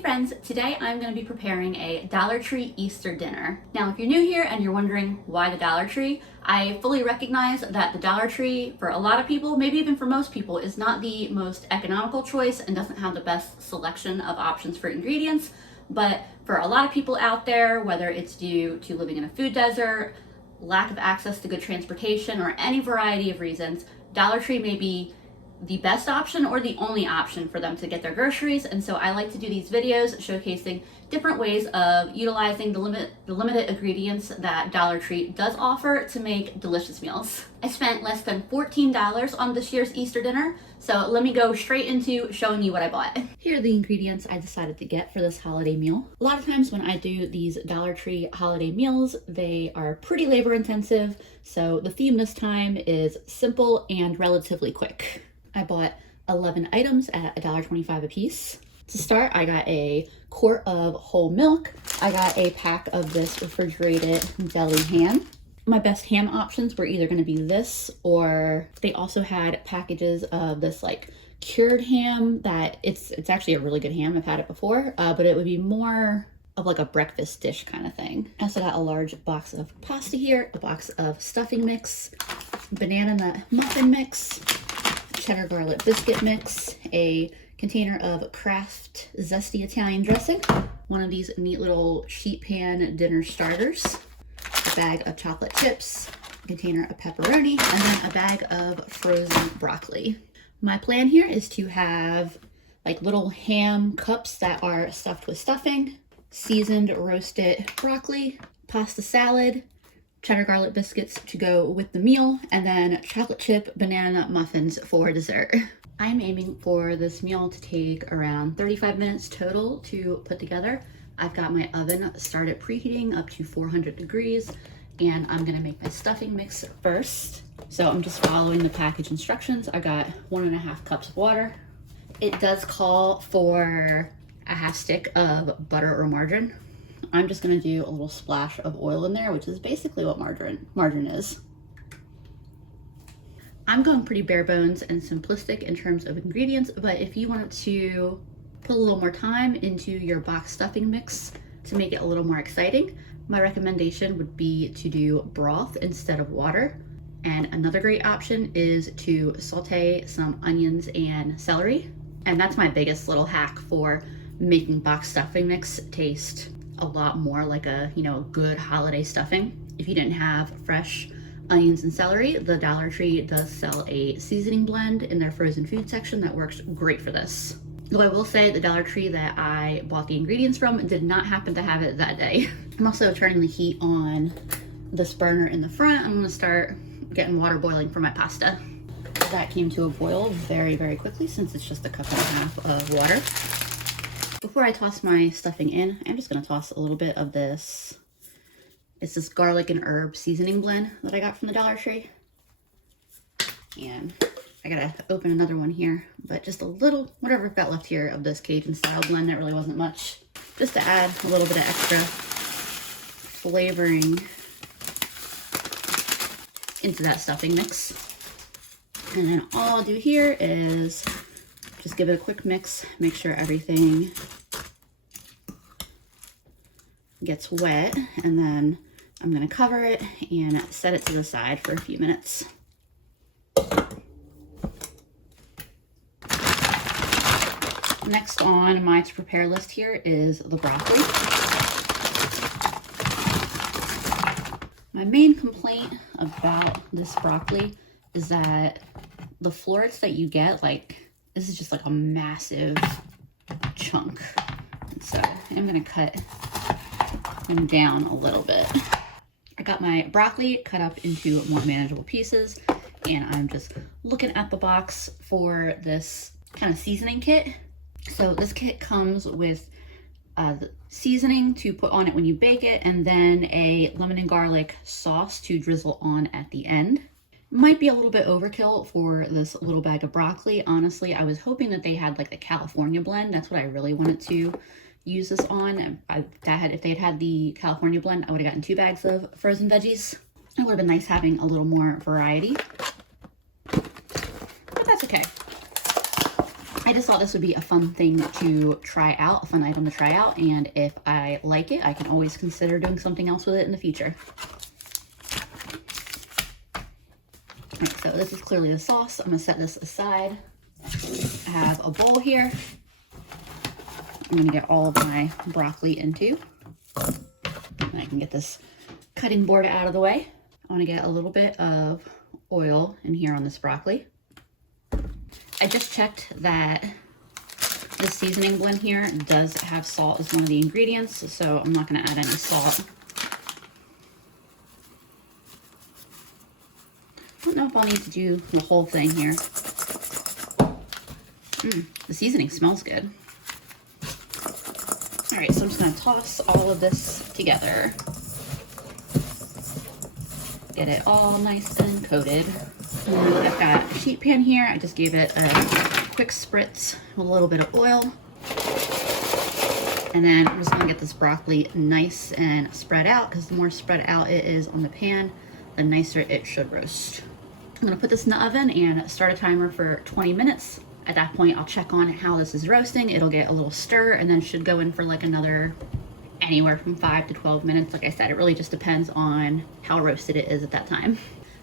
Hey friends, today I'm going to be preparing a Dollar Tree Easter dinner. Now if you're new here and you're wondering why the Dollar Tree, I fully recognize that the Dollar Tree, for a lot of people, maybe even for most people, is not the most economical choice and doesn't have the best selection of options for ingredients. But for a lot of people out there, whether it's due to living in a food desert, lack of access to good transportation, or any variety of reasons, Dollar Tree may be the best option or the only option for them to get their groceries. And so I like to do these videos showcasing different ways of utilizing the limited ingredients that Dollar Tree does offer to make delicious meals. I spent less than $14 on this year's Easter dinner, so let me go straight into showing you what I bought. Here are the ingredients I decided to get for this holiday meal. A lot of times when I do these Dollar Tree holiday meals, they are pretty labor intensive, so the theme this time is simple and relatively quick. I bought 11 items at $1.25 a piece. To start, I got a quart of whole milk. I got a pack of this refrigerated deli ham. My best ham options were either going to be this, or they also had packages of this like cured ham that it's actually a really good ham. I've had it before, but it would be more of like a breakfast dish kind of thing. I also got a large box of pasta here, a box of stuffing mix, banana nut muffin mix, cheddar garlic biscuit mix, a container of Kraft zesty Italian dressing, one of these neat little sheet pan dinner starters, a bag of chocolate chips, a container of pepperoni, and then a bag of frozen broccoli. My plan here is to have like little ham cups that are stuffed with stuffing, seasoned roasted broccoli, pasta salad, cheddar garlic biscuits to go with the meal, and then chocolate chip banana nut muffins for dessert. I'm aiming for this meal to take around 35 minutes total to put together. I've got my oven started preheating up to 400 degrees, and I'm gonna make my stuffing mix first. So I'm just following the package instructions. I got 1.5 cups of water. It does call for a half stick of butter or margarine. I'm just gonna do a little splash of oil in there, which is basically what margarine is. I'm going pretty bare bones and simplistic in terms of ingredients, but if you want to put a little more time into your box stuffing mix to make it a little more exciting, my recommendation would be to do broth instead of water. And another great option is to saute some onions and celery. And that's my biggest little hack for making box stuffing mix taste a lot more like a, good holiday stuffing. If you didn't have fresh onions and celery, the Dollar Tree does sell a seasoning blend in their frozen food section that works great for this. Though I will say the Dollar Tree that I bought the ingredients from did not happen to have it that day. I'm also turning the heat on this burner in the front. I'm gonna start getting water boiling for my pasta. That came to a boil very, very quickly since it's just 1.5 cups of water. Before I toss my stuffing in, I'm just gonna toss a little bit of this. It's this garlic and herb seasoning blend that I got from the Dollar Tree. And I gotta open another one here, but just a little, whatever I've got left here of this Cajun style blend, that really wasn't much. Just to add a little bit of extra flavoring into that stuffing mix. And then all I'll do here is just give it a quick mix, make sure everything gets wet, and then I'm gonna cover it and set it to the side for a few minutes. Next on my to prepare list here is the broccoli. My main complaint about this broccoli is that the florets that you get, this is just like a massive chunk. And so I'm gonna cut them down a little bit. I got my broccoli cut up into more manageable pieces, and I'm just looking at the box for this kind of seasoning kit. So this kit comes with the seasoning to put on it when you bake it, and then a lemon and garlic sauce to drizzle on at the end. Might be a little bit overkill for this little bag of broccoli. Honestly, I was hoping that they had like the California blend. That's what I really wanted to use this on. If they had the California blend, I would have gotten 2 bags of frozen veggies. It would have been nice having a little more variety, but that's okay. I just thought this would be a fun thing to try out, a fun item to try out, and if I like it, I can always consider doing something else with it in the future. All right, so this is clearly the sauce. I'm gonna set this aside. I have a bowl here. I'm gonna get all of my broccoli into. And I can get this cutting board out of the way. I wanna get a little bit of oil in here on this broccoli. I just checked that the seasoning blend here does have salt as one of the ingredients, so I'm not going to add any salt. I don't know if I'll need to do the whole thing here. The seasoning smells good. All right, so I'm just going to toss all of this together. Get it all nice and coated. And I've got a sheet pan here. I just gave it a quick spritz with a little bit of oil. And then I'm just gonna get this broccoli nice and spread out, because the more spread out it is on the pan, the nicer it should roast. I'm gonna put this in the oven and start a timer for 20 minutes. At that point, I'll check on how this is roasting. It'll get a little stir and then should go in for like another anywhere from 5 to 12 minutes. Like I said, it really just depends on how roasted it is at that time.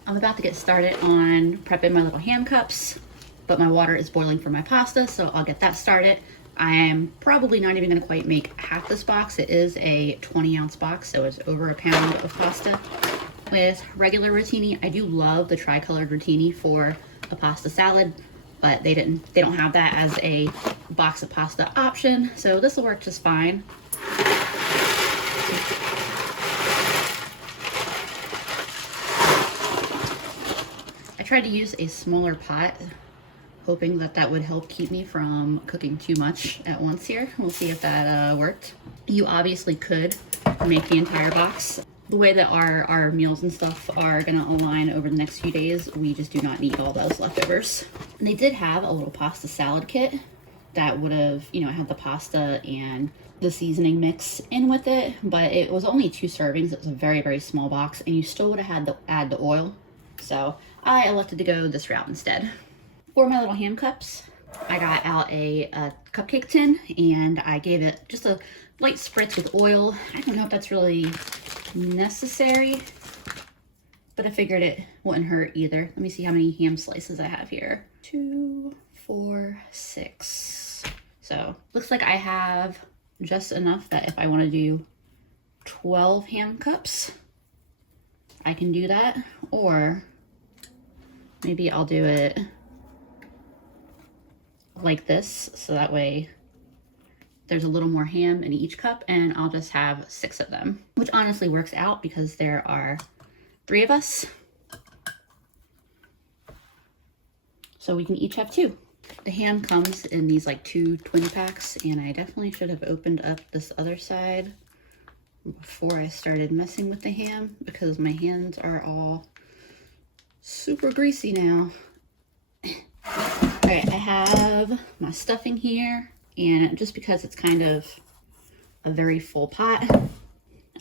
I'm about to get started on prepping my little ham cups, but my water is boiling for my pasta, so I'll get that started. I am probably not even gonna quite make half this box. It is a 20-ounce box, so it's over a pound of pasta. With regular rotini, I do love the tri-colored rotini for a pasta salad, but they don't have that as a box of pasta option, so this will work just fine. I tried to use a smaller pot, hoping that that would help keep me from cooking too much at once here. We'll see if that worked. You obviously could make the entire box. The way that our meals and stuff are gonna align over the next few days, we just do not need all those leftovers. And they did have a little pasta salad kit that would have, had the pasta and the seasoning mix in with it, but it was only 2 servings. It was a very, very small box, and you still would have had to add the oil. So I elected to go this route instead. For my little ham cups, I got out a cupcake tin and I gave it just a light spritz with oil. I don't know if that's really necessary, but I figured it wouldn't hurt either. Let me see how many ham slices I have here. 2, 4, 6. So looks like I have just enough that if I want to do 12 ham cups, I can do that, or maybe I'll do it like this, so that way there's a little more ham in each cup, and I'll just have 6 of them, which honestly works out because there are 3 of us, so we can each have 2. The ham comes in these like 2 20 packs, and I definitely should have opened up this other side before I started messing with the ham, because my hands are all super greasy now. All right, I have my stuffing here, and just because it's kind of a very full pot,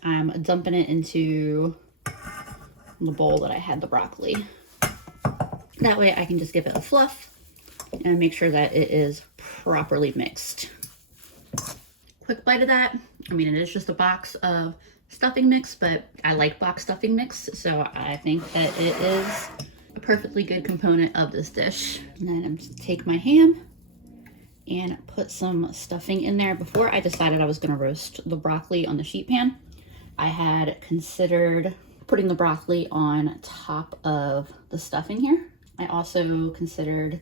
I'm dumping it into the bowl that I had the broccoli. That way I can just give it a fluff and make sure that it is properly mixed. Quick bite of that. I mean, it is just a box of stuffing mix, but I like box stuffing mix, so I think that it is a perfectly good component of this dish. And then I'm just take my ham and put some stuffing in there. Before I decided I was gonna roast the broccoli on the sheet pan, I had considered putting the broccoli on top of the stuffing here. I also considered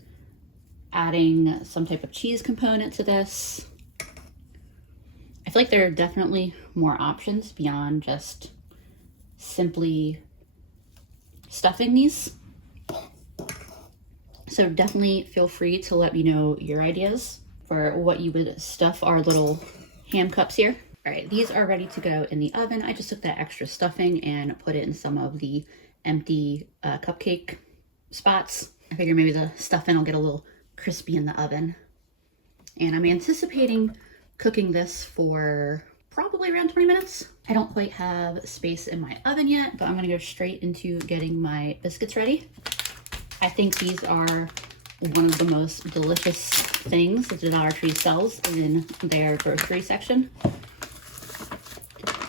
adding some type of cheese component to this. I feel like there are definitely more options beyond just simply stuffing these. So definitely feel free to let me know your ideas for what you would stuff our little ham cups here. All right, these are ready to go in the oven. I just took that extra stuffing and put it in some of the empty cupcake spots. I figure maybe the stuffing will get a little crispy in the oven. And I'm anticipating cooking this for probably around 20 minutes. I don't quite have space in my oven yet, but I'm gonna go straight into getting my biscuits ready. I think these are one of the most delicious things that the Dollar Tree sells in their grocery section.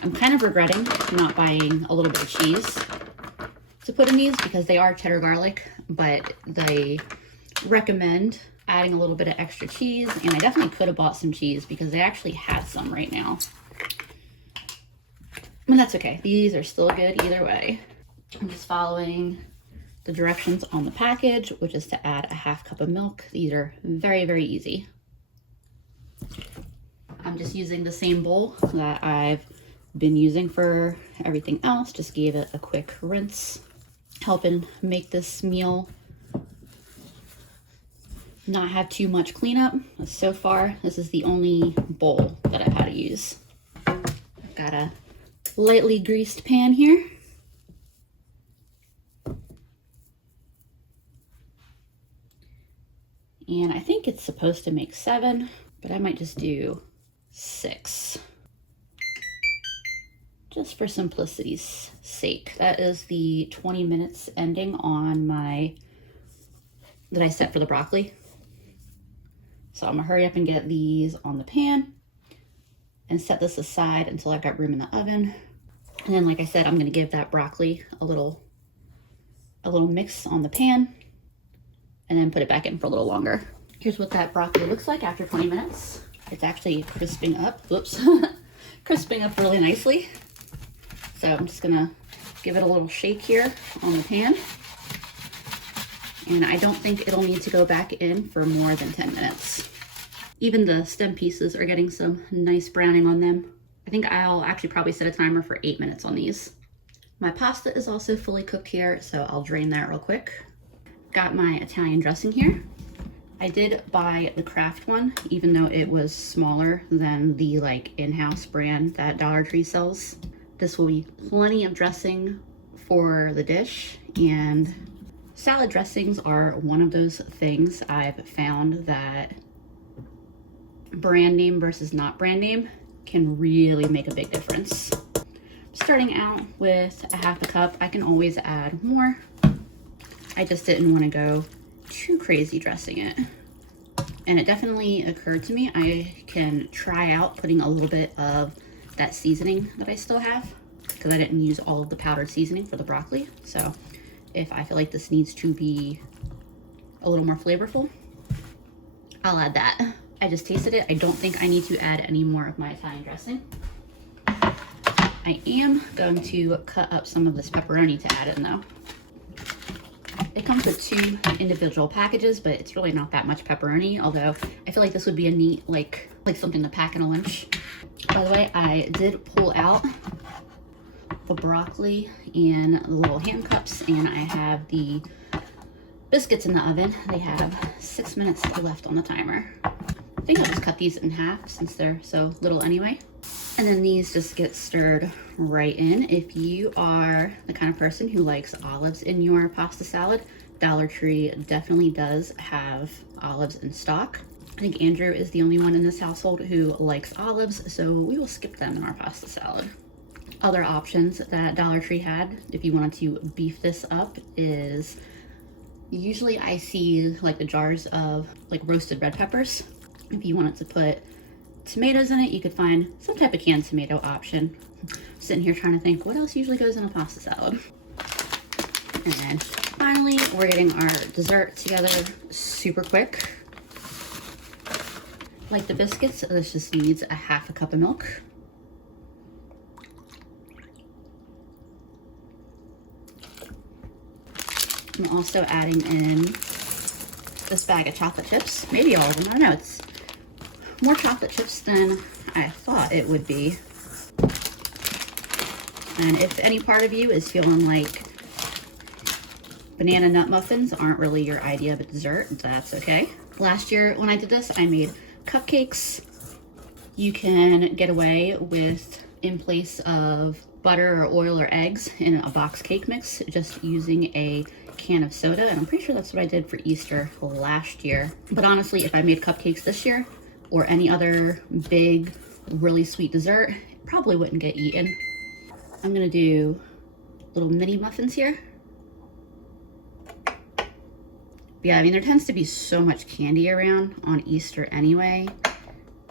I'm kind of regretting not buying a little bit of cheese to put in these because they are cheddar garlic, but they recommend adding a little bit of extra cheese, and I definitely could have bought some cheese because they actually had some right now. And that's okay. These are still good either way. I'm just following the directions on the package, which is to add a 1/2 cup of milk. These are very, very easy. I'm just using the same bowl that I've been using for everything else. Just gave it a quick rinse, helping make this meal not have too much cleanup. So far, this is the only bowl that I've had to use. I've got a lightly greased pan here. And I think it's supposed to make 7, but I might just do 6. Just for simplicity's sake. That is the 20 minutes ending on that I set for the broccoli. So I'm gonna hurry up and get these on the pan and set this aside until I've got room in the oven. And then, like I said, I'm gonna give that broccoli a little mix on the pan and then put it back in for a little longer. Here's what that broccoli looks like after 20 minutes. It's actually crisping up, whoops, crisping up really nicely. So I'm just gonna give it a little shake here on the pan. And I don't think it'll need to go back in for more than 10 minutes. Even the stem pieces are getting some nice browning on them. I think I'll actually probably set a timer for 8 minutes on these. My pasta is also fully cooked here, so I'll drain that real quick. Got my Italian dressing here. I did buy the Kraft one, even though it was smaller than the in-house brand that Dollar Tree sells. This will be plenty of dressing for the dish, and salad dressings are one of those things I've found that brand name versus not brand name can really make a big difference. Starting out with a 1/2 cup, I can always add more. I just didn't want to go too crazy dressing it. And it definitely occurred to me I can try out putting a little bit of that seasoning that I still have, because I didn't use all of the powdered seasoning for the broccoli. So if I feel like this needs to be a little more flavorful, I'll add that. I just tasted it. I don't think I need to add any more of my Italian dressing. I am going to cut up some of this pepperoni to add in though. It comes with 2 individual packages, but it's really not that much pepperoni, although I feel like this would be a neat, like something to pack in a lunch. By the way, I did pull out the broccoli and the little ham cups, and I have the biscuits in the oven. They have 6 minutes left on the timer. I think I'll just cut these in half since they're so little anyway. And then these just get stirred right in. If you are the kind of person who likes olives in your pasta salad, Dollar Tree definitely does have olives in stock. I think Andrew is the only one in this household who likes olives, so we will skip them in our pasta salad. Other options that Dollar Tree had, if you wanted to beef this up, is usually I see the jars of roasted red peppers. If you wanted to put tomatoes in it, you could find some type of canned tomato option. I'm sitting here trying to think what else usually goes in a pasta salad. And then finally, we're getting our dessert together super quick. Like the biscuits, this just needs a 1/2 cup of milk. I'm also adding in this bag of chocolate chips, maybe all of them, I don't know. It's more chocolate chips than I thought it would be. And if any part of you is feeling like banana nut muffins aren't really your idea of a dessert, that's okay. Last year when I did this, I made cupcakes. You can get away with, in place of butter or oil or eggs in a box cake mix, just using a can of soda. And I'm pretty sure that's what I did for Easter last year. But honestly, if I made cupcakes this year, or any other big, really sweet dessert, it probably wouldn't get eaten. I'm gonna do little mini muffins here. Yeah, I mean, there tends to be so much candy around on Easter anyway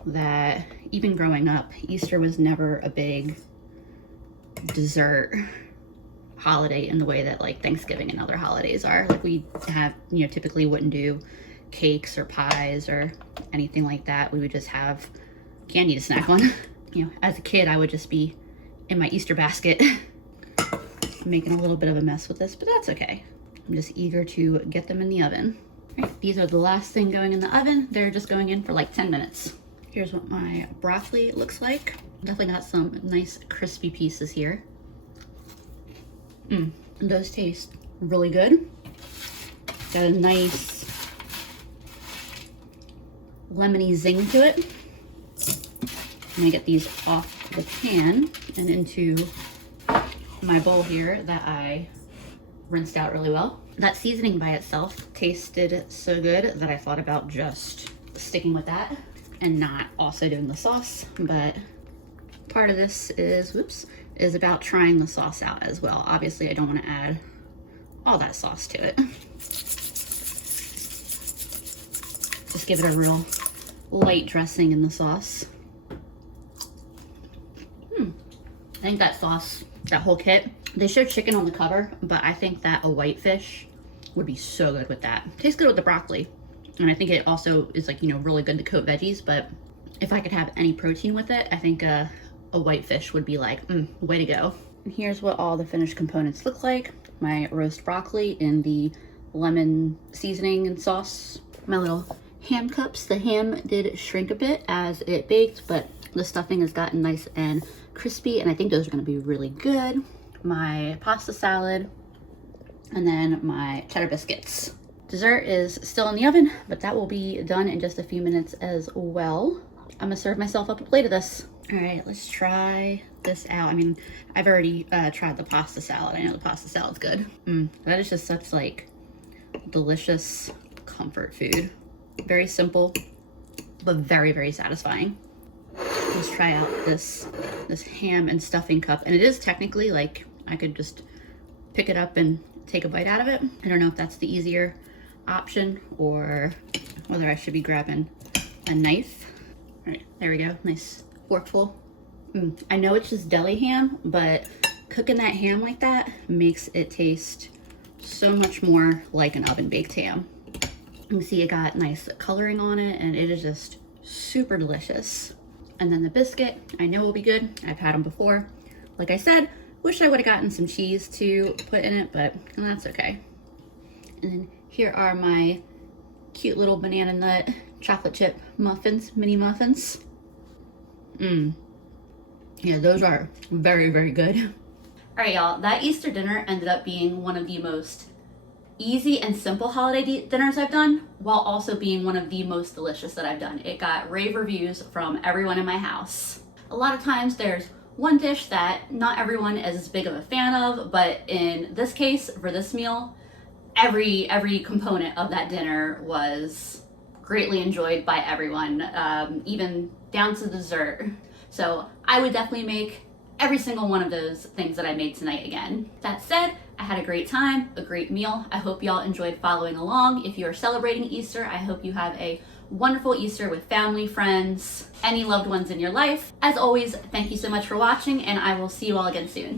that even growing up, Easter was never a big dessert holiday in the way that like Thanksgiving and other holidays are. Like we have, you know, typically wouldn't do cakes or pies or anything like that. We would just have candy to snack on. You know, as a kid, I would just be in my Easter basket making a little bit of a mess with this, but that's okay. I'm just eager to get them in the oven. All right, these are the last thing going in the oven. They're just going in for like 10 minutes. Here's what my broccoli looks like. Definitely got some nice crispy pieces here. Those taste really good. Got a nice lemony zing to it. I'm gonna get these off the pan and into my bowl here that I rinsed out really well. That seasoning by itself tasted so good that I thought about just sticking with that and not also doing the sauce, but part of this is about trying the sauce out as well. Obviously, I don't want to add all that sauce to it. Just give it a real light dressing in the sauce. I think that sauce, that whole kit, they show chicken on the cover, but I think that a white fish would be so good with that. Tastes good with the broccoli. And I think it also is like, you know, really good to coat veggies, but if I could have any protein with it, I think a white fish would be like, way to go. And here's what all the finished components look like. My roast broccoli in the lemon seasoning and sauce. My little ham cups. The ham did shrink a bit as it baked, but the stuffing has gotten nice and crispy, and I think those are gonna be really good. My pasta salad, and then my cheddar biscuits. Dessert is still in the oven, but that will be done in just a few minutes as well. I'm gonna serve myself up a plate of this. All right, let's try this out. I mean, I've already tried the pasta salad. I know the pasta salad's good. That is just such like delicious comfort food. Very simple, but very, very satisfying. Let's try out this ham and stuffing cup. And it is technically like, I could just pick it up and take a bite out of it. I don't know if that's the easier option or whether I should be grabbing a knife. All right, there we go, nice forkful. I know it's just deli ham, but cooking that ham like that makes it taste so much more like an oven baked ham. You can see it got nice coloring on it and it is just super delicious. And then the biscuit, I know will be good. I've had them before. Like I said, wish I would have gotten some cheese to put in it, but that's okay. And then here are my cute little banana nut chocolate chip muffins, mini muffins. Yeah, those are very, very good. All right, y'all, that Easter dinner ended up being one of the most easy and simple holiday dinners I've done, while also being one of the most delicious that I've done. It got rave reviews from everyone in my house. A lot of times there's one dish that not everyone is as big of a fan of, but in this case, for this meal, every component of that dinner was greatly enjoyed by everyone, even down to dessert. So I would definitely make every single one of those things that I made tonight again. That said, I had a great time, a great meal. I hope y'all enjoyed following along. If you're celebrating Easter, I hope you have a wonderful Easter with family, friends, any loved ones in your life. As always, thank you so much for watching, and I will see you all again soon.